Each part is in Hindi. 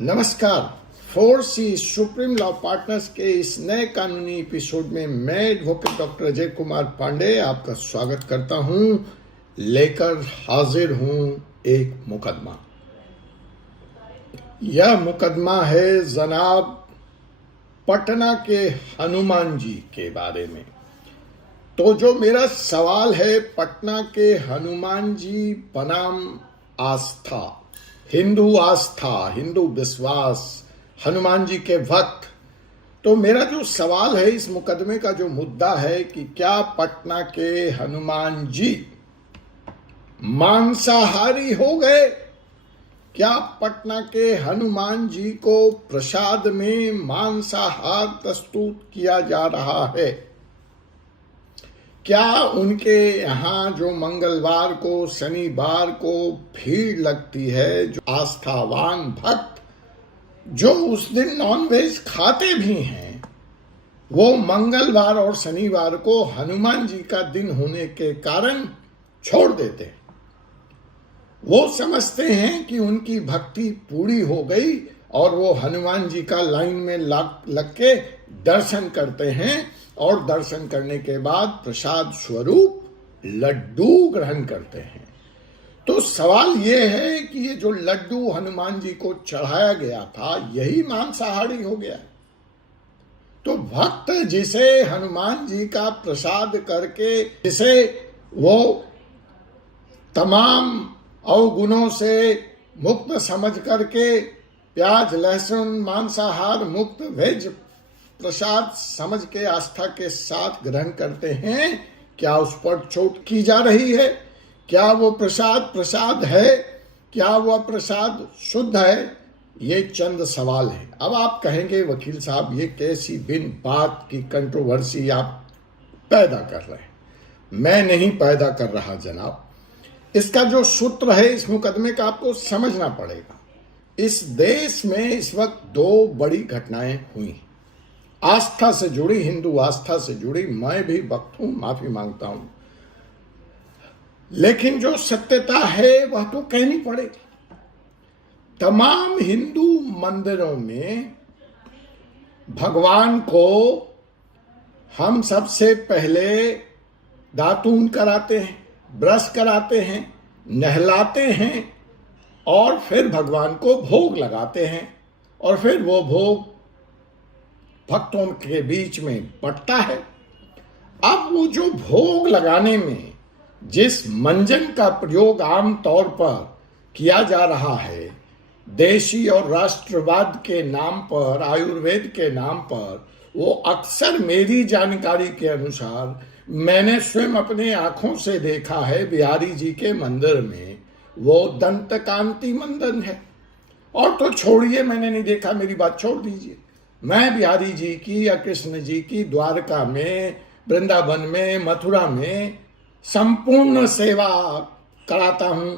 नमस्कार। 4C सुप्रीम लॉ पार्टनर्स के इस नए कानूनी एपिसोड में मैं एडवोकेट डॉक्टर अजय कुमार पांडे आपका स्वागत करता हूं। लेकर हाजिर हूं एक मुकदमा। यह मुकदमा है जनाब पटना के हनुमान जी के बारे में। तो जो मेरा सवाल है, पटना के हनुमान जी बनाम आस्था, हिंदू विश्वास, हनुमान जी के भक्त। तो मेरा जो सवाल है, इस मुकदमे का जो मुद्दा है कि क्या पटना के हनुमान जी मांसाहारी हो गए? क्या पटना के हनुमान जी को प्रसाद में मांसाहार प्रस्तुत किया जा रहा है? क्या उनके यहाँ जो मंगलवार को, शनिवार को भीड़ लगती है, जो आस्थावान भक्त जो उस दिन नॉनवेज खाते भी हैं, वो मंगलवार और शनिवार को हनुमान जी का दिन होने के कारण छोड़ देते हैं? वो समझते हैं कि उनकी भक्ति पूरी हो गई और वो हनुमान जी का लाइन में लग के दर्शन करते हैं और दर्शन करने के बाद प्रसाद स्वरूप लड्डू ग्रहण करते हैं। तो सवाल ये है कि ये जो लड्डू हनुमान जी को चढ़ाया गया था, यही मांसाहारी हो गया? तो भक्त जिसे हनुमान जी का प्रसाद करके, जिसे वो तमाम अवगुणों से मुक्त समझ करके, प्याज लहसुन मांसाहार मुक्त वेज प्रसाद समझ के आस्था के साथ ग्रहण करते हैं, क्या उस पर चोट की जा रही है? क्या वो प्रसाद है? क्या वह प्रसाद शुद्ध है? ये चंद सवाल है। अब आप कहेंगे वकील साहब, ये कैसी बिन बात की कंट्रोवर्सी आप पैदा कर रहे हैं? मैं नहीं पैदा कर रहा जनाब। इसका जो सूत्र है इस मुकदमे का, आपको समझना पड़ेगा। इस देश में इस वक्त दो बड़ी घटनाएं हुई, आस्था से जुड़ी, हिंदू आस्था से जुड़ी। मैं भी वक्त हूं, माफी मांगता हूं, लेकिन जो सत्यता है वह तो कहनी पड़ेगी। तमाम हिंदू मंदिरों में भगवान को हम सबसे पहले दातून कराते हैं, ब्रश कराते हैं, नहलाते हैं और फिर भगवान को भोग लगाते हैं और फिर वो भोग भक्तों के बीच में बंटता है। अब वो जो भोग लगाने में जिस मंजन का प्रयोग आम तौर पर किया जा रहा है, देशी और राष्ट्रवाद के नाम पर, आयुर्वेद के नाम पर, वो अक्सर मेरी जानकारी के अनुसार मैंने स्वयं अपने आंखों से देखा है, बिहारी जी के मंदिर में वो दंतकांति मंजन है। और तो छोड़िए, मैंने नहीं देखा, मेरी बात छोड़ दीजिए। मैं बिहारी जी की या कृष्ण जी की द्वारका में, वृंदावन में, मथुरा में संपूर्ण सेवा कराता हूं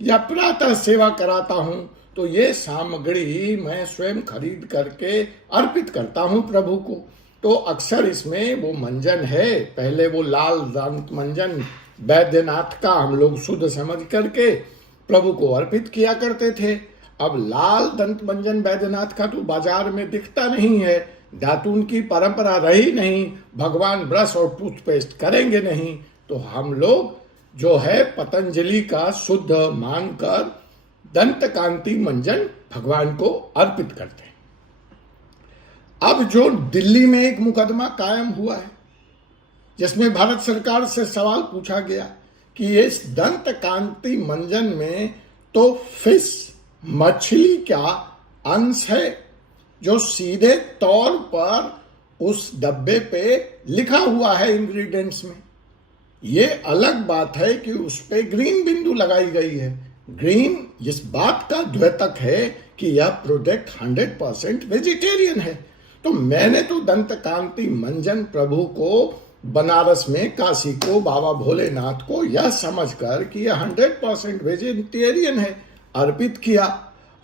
या प्रातः सेवा कराता हूं, तो ये सामग्री मैं स्वयं खरीद करके अर्पित करता हूं प्रभु को। तो अक्सर इसमें वो मंजन है, पहले वो लाल दंत मंजन वैद्यनाथ का हम लोग शुद्ध समझ करके प्रभु को अर्पित किया करते थे। अब लाल दंत मंजन वैद्यनाथ का तो बाजार में दिखता नहीं है, दातून की परंपरा रही नहीं, भगवान ब्रश और टूथपेस्ट करेंगे नहीं, तो हम लोग जो है पतंजलि का शुद्ध मानकर दंतकांति मंजन भगवान को अर्पित करते हैं। अब जो दिल्ली में एक मुकदमा कायम हुआ है, जिसमें भारत सरकार से सवाल पूछा गया कि इस दंतकांति मंजन में तो फिश, मछली का अंश है, जो सीधे तौर पर उस डब्बे पे लिखा हुआ है इंग्रेडिएंट्स में। ये अलग बात है कि उस पे ग्रीन बिंदु लगाई गई है। ग्रीन इस बात का द्योतक है कि यह प्रोडक्ट 100% वेजिटेरियन है। तो मैंने तो दंतकांति मंजन प्रभु को बनारस में, काशी को, बाबा भोलेनाथ को यह समझकर कि यह 100% वेजिटेरियन है, अर्पित किया।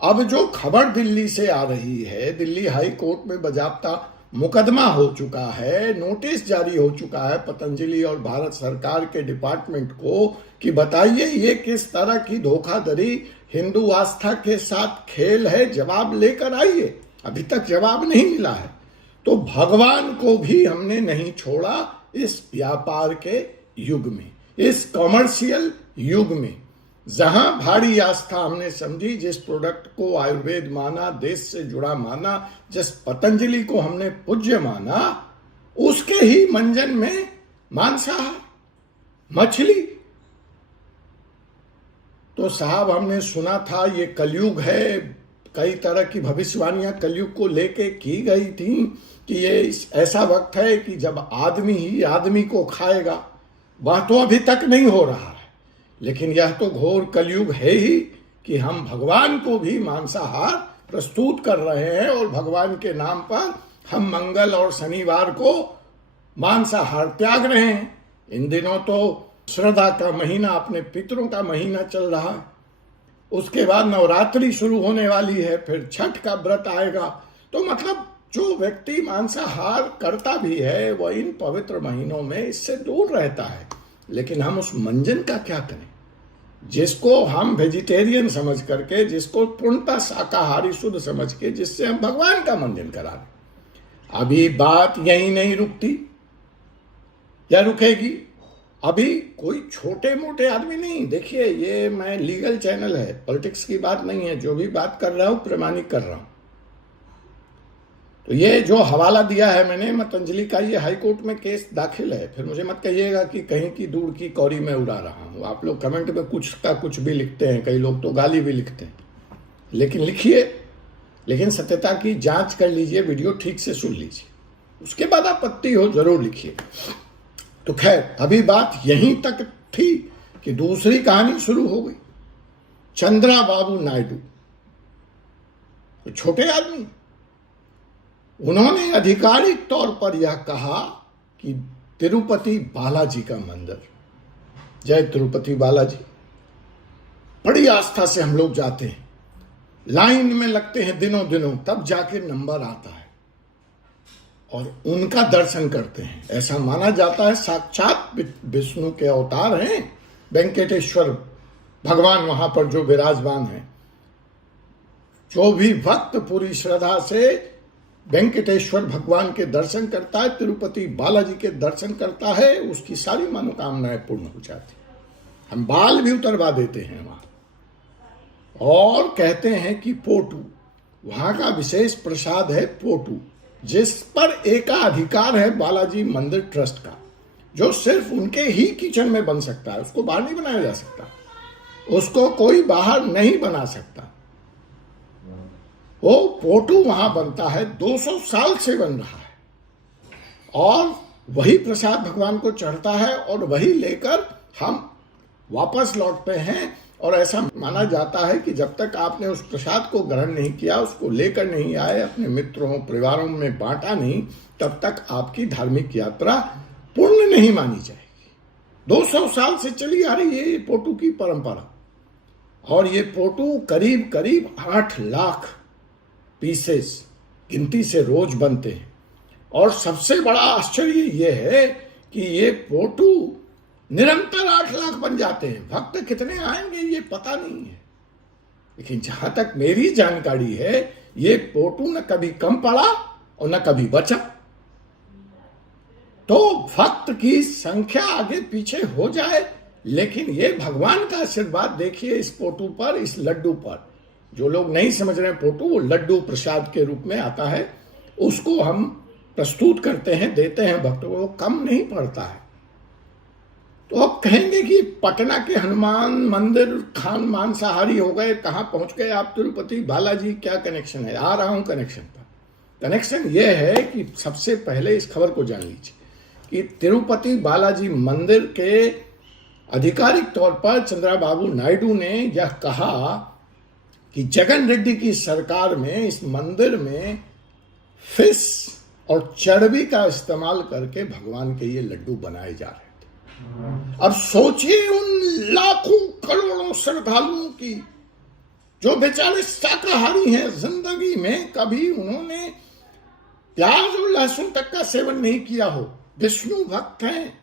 अब जो खबर दिल्ली से आ रही है, दिल्ली हाई कोर्ट में बाजाप्ता मुकदमा हो चुका है, नोटिस जारी हो चुका है पतंजलि और भारत सरकार के डिपार्टमेंट को कि बताइए ये किस तरह की धोखाधड़ी हिंदू आस्था के साथ खेल है, जवाब लेकर आइए। अभी तक जवाब नहीं मिला है। तो भगवान को भी हमने नहीं छोड़ा इस व्यापार के युग में, इस कॉमर्शियल युग में, जहां भारी आस्था हमने समझी, जिस प्रोडक्ट को आयुर्वेद माना, देश से जुड़ा माना, जिस पतंजलि को हमने पूज्य माना, उसके ही मंजन में मांसाहार, मछली। तो साहब हमने सुना था ये कलयुग है, कई तरह की भविष्यवाणियां कलयुग को लेके की गई थी कि ये ऐसा वक्त है कि जब आदमी ही आदमी को खाएगा। वह तो अभी तक नहीं हो रहा है, लेकिन यह तो घोर कलयुग है ही कि हम भगवान को भी मांसाहार प्रस्तुत कर रहे हैं और भगवान के नाम पर हम मंगल और शनिवार को मांसाहार त्याग रहे हैं। इन दिनों तो श्रद्धा का महीना, अपने पितरों का महीना चल रहा है। उसके बाद नवरात्रि शुरू होने वाली है, फिर छठ का व्रत आएगा। तो मतलब जो व्यक्ति मांसाहार करता भी है वह इन पवित्र महीनों में इससे दूर रहता है। लेकिन हम उस मंजन का क्या करें जिसको हम वेजिटेरियन समझ करके, जिसको पूर्णतः शाकाहारी शुद्ध समझ के, जिससे हम भगवान का मंजन करा रहे। अभी बात यही नहीं रुकती या रुकेगी। अभी कोई छोटे मोटे आदमी नहीं, देखिए ये मैं लीगल चैनल है, पॉलिटिक्स की बात नहीं है, जो भी बात कर रहा हूं प्रमाणिक कर रहा हूं। तो ये जो हवाला दिया है मैंने पतंजलि का, ये हाईकोर्ट में केस दाखिल है। फिर मुझे मत कहिएगा कि कहीं की दूर की कौड़ी में उड़ा रहा हूं। आप लोग कमेंट में कुछ का कुछ भी लिखते हैं, कई लोग तो गाली भी लिखते हैं, लेकिन लिखिए, लेकिन सत्यता की जांच कर लीजिए, वीडियो ठीक से सुन लीजिए, उसके बाद आपत्ति हो जरूर लिखिए। तो खैर अभी बात यहीं तक थी कि दूसरी कहानी शुरू हो गई। चंद्रा बाबू नायडू, तो छोटे आदमी, उन्होंने आधिकारिक तौर पर यह कहा कि तिरुपति बालाजी का मंदिर, जय तिरुपति बालाजी, बड़ी आस्था से हम लोग जाते हैं, लाइन में लगते हैं दिनों दिनों, तब जाके नंबर आता है और उनका दर्शन करते हैं। ऐसा माना जाता है साक्षात विष्णु के अवतार हैं वेंकटेश्वर भगवान, वहां पर जो विराजमान हैं। जो भी भक्त पूरी श्रद्धा से वेंकटेश्वर भगवान के दर्शन करता है, तिरुपति बालाजी के दर्शन करता है, उसकी सारी मनोकामनाएं पूर्ण हो जाती। हम बाल भी उतरवा देते हैं वहां और कहते हैं कि पोटू, वहां का विशेष प्रसाद है पोटू, जिस पर एकाधिकार है बालाजी मंदिर ट्रस्ट का, जो सिर्फ उनके ही किचन में बन सकता है, उसको बाहर नहीं बनाया जा सकता, उसको कोई बाहर नहीं बना सकता। वो पोटू वहां बनता है, 200 साल से बन रहा है और वही प्रसाद भगवान को चढ़ता है और वही लेकर हम वापस लौटते हैं। और ऐसा माना जाता है कि जब तक आपने उस प्रसाद को ग्रहण नहीं किया, उसको लेकर नहीं आए, अपने मित्रों परिवारों में बांटा नहीं, तब तक आपकी धार्मिक यात्रा पूर्ण नहीं मानी जाएगी। 200 साल से चली आ रही है ये पोटू की परंपरा, और ये पोटू करीब करीब 8 लाख पीसेस गिनती से रोज बनते हैं। और सबसे बड़ा आश्चर्य ये है कि ये पोटू निरंतर 8 लाख बन जाते हैं। भक्त कितने आएंगे ये पता नहीं है, लेकिन जहां तक मेरी जानकारी है ये पोटू न कभी कम पड़ा और न कभी बचा। तो भक्त की संख्या आगे पीछे हो जाए, लेकिन ये भगवान का आशीर्वाद देखिए इस पोटू पर, इस लड्डू पर। जो लोग नहीं समझ रहे हैं पोटू, वो लड्डू प्रसाद के रूप में आता है, उसको हम प्रस्तुत करते हैं, देते हैं भक्तों को, कम नहीं पड़ता है। तो अब कहेंगे कि पटना के हनुमान मंदिर खान मांसाहारी हो गए, कहां पहुंच गए आप तिरुपति बालाजी, क्या कनेक्शन है? आ रहा हूं कनेक्शन पर। कनेक्शन यह है कि सबसे पहले इस खबर को जान लीजिए कि तिरुपति बालाजी मंदिर के आधिकारिक तौर पर चंद्रा बाबू नायडू ने यह कहा कि जगन रेड्डी की सरकार में इस मंदिर में फिश और चर्बी का इस्तेमाल करके भगवान के ये लड्डू बनाए जा रहे थे। अब सोचिए उन लाखों करोड़ों श्रद्धालुओं की जो बेचारे शाकाहारी हैं, जिंदगी में कभी उन्होंने प्याज और लहसुन तक का सेवन नहीं किया हो, विष्णु भक्त हैं,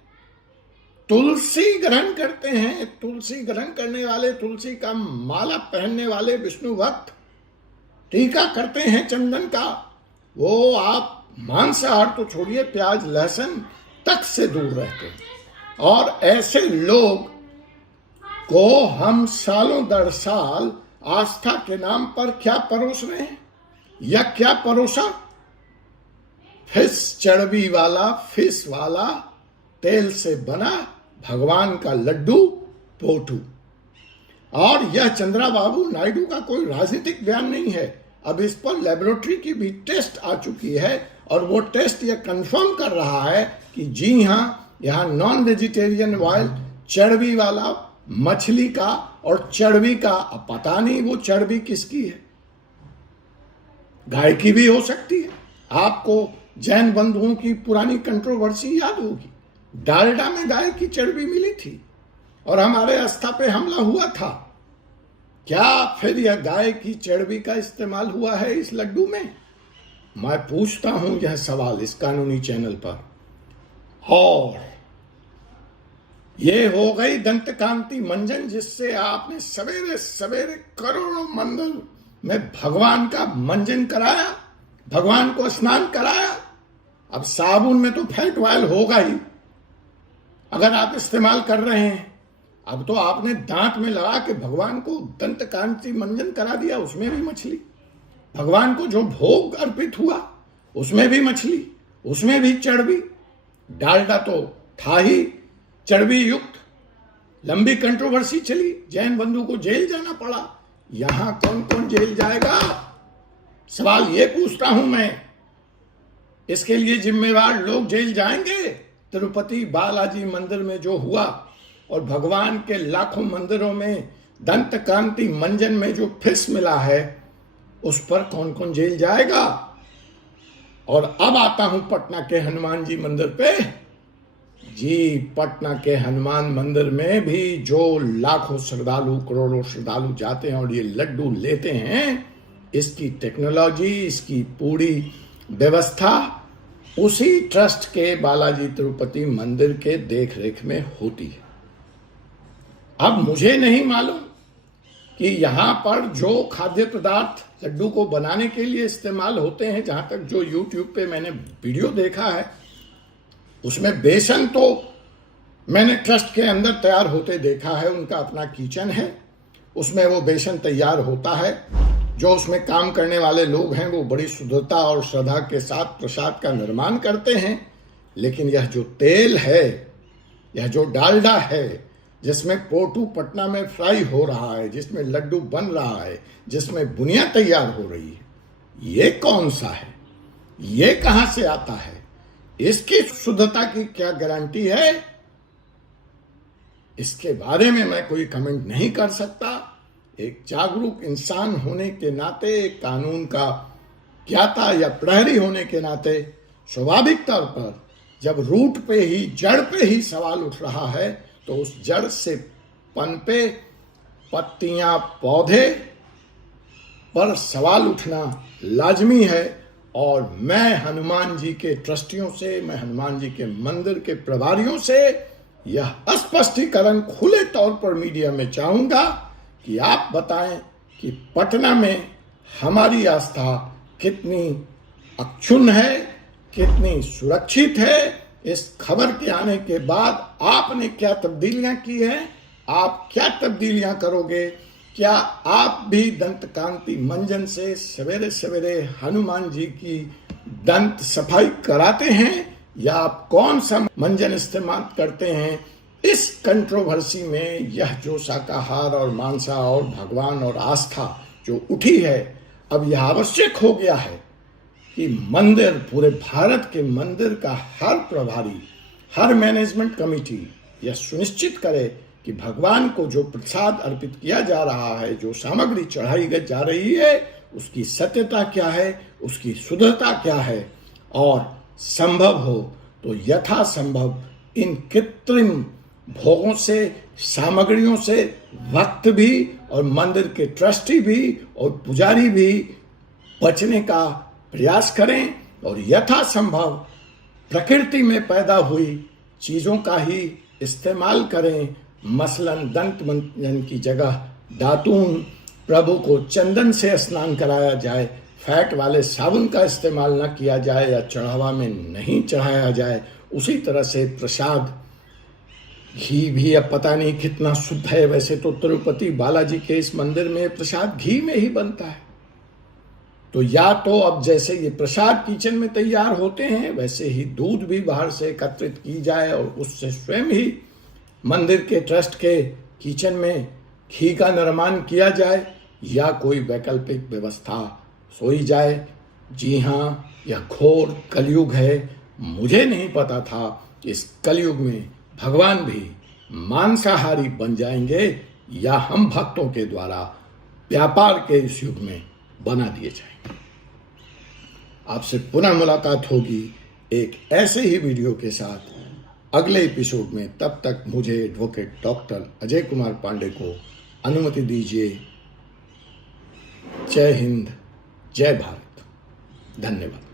तुलसी ग्रहण करते हैं, तुलसी ग्रहण करने वाले, तुलसी का माला पहनने वाले विष्णु भक्त टीका करते हैं चंदन का, वो आप मांसाहार तो छोड़िए, प्याज लहसुन तक से दूर रहते हैं। और ऐसे लोग को हम सालों दर साल आस्था के नाम पर क्या परोस रहे हैं, या क्या परोसा? फिश चर्बी वाला, फिश वाला, तेल से बना भगवान का लड्डू पोटू। और यह चंद्राबाबू नायडू का कोई राजनीतिक बयान नहीं है, अब इस पर लेबोरेटरी की भी टेस्ट आ चुकी है और वो टेस्ट यह कंफर्म कर रहा है कि जी हां, यहां नॉन वेजिटेरियन ऑयल चर्बी वाला मछली का और चर्बी का, अब पता नहीं वो चर्बी किसकी है, गाय की भी हो सकती है। आपको जैन बंधुओं की पुरानी कंट्रोवर्सी याद होगी, डालडा में गाय की चर्बी मिली थी और हमारे आस्था पे हमला हुआ था। क्या फिर यह गाय की चर्बी का इस्तेमाल हुआ है इस लड्डू में? मैं पूछता हूं यह सवाल इस कानूनी चैनल पर। और ये हो गई दंतकांति मंजन, जिससे आपने सवेरे सवेरे करोड़ों मंदिर में भगवान का मंजन कराया, भगवान को स्नान कराया। अब साबुन में तो फैट ऑयल होगा ही, अगर आप इस्तेमाल कर रहे हैं। अब तो आपने दांत में लगा के भगवान को दंतकांति मंजन करा दिया, उसमें भी मछली। भगवान को जो भोग अर्पित हुआ उसमें भी मछली, उसमें भी चर्बी। डालडा तो था ही चर्बी युक्त। लंबी कंट्रोवर्सी चली, जैन बंधु को जेल जाना पड़ा। यहां कौन कौन जेल जाएगा, सवाल ये पूछता हूं मैं। इसके लिए जिम्मेवार लोग जेल जाएंगे। तिरुपति बालाजी मंदिर में जो हुआ और भगवान के लाखों मंदिरों में दंतकांति मंजन में जो फिश मिला है, उस पर कौन कौन जेल जाएगा। और अब आता हूं पटना के हनुमान जी मंदिर पे। जी, पटना के हनुमान मंदिर में भी जो लाखों श्रद्धालु, करोड़ों श्रद्धालु जाते हैं और ये लड्डू लेते हैं, इसकी टेक्नोलॉजी, इसकी पूरी व्यवस्था उसी ट्रस्ट के बालाजी तिरुपति मंदिर के देख रेख में होती है। अब मुझे नहीं मालूम कि यहां पर जो खाद्य पदार्थ लड्डू को बनाने के लिए इस्तेमाल होते हैं, जहां तक जो YouTube पे मैंने वीडियो देखा है, उसमें बेसन तो मैंने ट्रस्ट के अंदर तैयार होते देखा है। उनका अपना किचन है, उसमें वो बेसन तैयार होता है। जो उसमें काम करने वाले लोग हैं वो बड़ी शुद्धता और श्रद्धा के साथ प्रसाद का निर्माण करते हैं। लेकिन यह जो तेल है, यह जो डालडा है, जिसमें पोटू पटना में फ्राई हो रहा है, जिसमें लड्डू बन रहा है, जिसमें बुनिया तैयार हो रही है, ये कौन सा है, ये कहां से आता है, इसकी शुद्धता की क्या गारंटी है, इसके बारे में मैं कोई कमेंट नहीं कर सकता। एक जागरूक इंसान होने के नाते, एक कानून का ज्ञाता या प्रहरी होने के नाते, स्वाभाविक तौर पर जब रूट पे ही, जड़ पे ही सवाल उठ रहा है, तो उस जड़ से पनपे पत्तियां, पौधे पर सवाल उठना लाजमी है। और मैं हनुमान जी के ट्रस्टियों से, मैं हनुमान जी के मंदिर के प्रभारियों से यह स्पष्टीकरण खुले तौर पर मीडिया में चाहूंगा कि आप बताएं कि पटना में हमारी आस्था कितनी अक्षुण्ण है, कितनी सुरक्षित है। इस खबर के आने के बाद आपने क्या तब्दीलियां की हैं, आप क्या तब्दीलियां करोगे? क्या आप भी दंतकांति मंजन से सवेरे सवेरे हनुमान जी की दंत सफाई कराते हैं, या आप कौन सा मंजन इस्तेमाल करते हैं? इस कंट्रोवर्सी में यह जो शाकाहार और मांसा और भगवान और आस्था जो उठी है, अब यह आवश्यक हो गया है कि मंदिर, पूरे भारत के मंदिर का हर प्रभारी, हर मैनेजमेंट कमेटी यह सुनिश्चित करे कि भगवान को जो प्रसाद अर्पित किया जा रहा है, जो सामग्री चढ़ाई जा रही है, उसकी सत्यता क्या है, उसकी शुद्धता क्या है, और संभव हो तो यथासंभव इन कृत्रिम भोगों से, सामग्रियों से भक्त भी और मंदिर के ट्रस्टी भी और पुजारी भी बचने का प्रयास करें और यथासंभव प्रकृति में पैदा हुई चीजों का ही इस्तेमाल करें। मसलन दंत मंजन की जगह दातून, प्रभु को चंदन से स्नान कराया जाए, फैट वाले साबुन का इस्तेमाल न किया जाए या चढ़ावा में नहीं चढ़ाया जाए। उसी तरह से प्रसाद, घी भी अब पता नहीं कितना शुद्ध है। वैसे तो तिरुपति बालाजी के इस मंदिर में प्रसाद घी में ही बनता है। तो या तो अब जैसे ये प्रसाद किचन में तैयार होते हैं, वैसे ही दूध भी बाहर से एकत्रित की जाए और उससे स्वयं ही मंदिर के ट्रस्ट के किचन में घी का निर्माण किया जाए, या कोई वैकल्पिक व्यवस्था सोई जाए। जी हाँ, यह घोर कलयुग है। मुझे नहीं पता था कि इस कलयुग में भगवान भी मांसाहारी बन जाएंगे या हम भक्तों के द्वारा व्यापार के इस युग में बना दिए जाएंगे। आपसे पुनः मुलाकात होगी एक ऐसे ही वीडियो के साथ अगले एपिसोड में। तब तक मुझे एडवोकेट डॉक्टर अजय कुमार पांडे को अनुमति दीजिए। जय हिंद, जय भारत, धन्यवाद।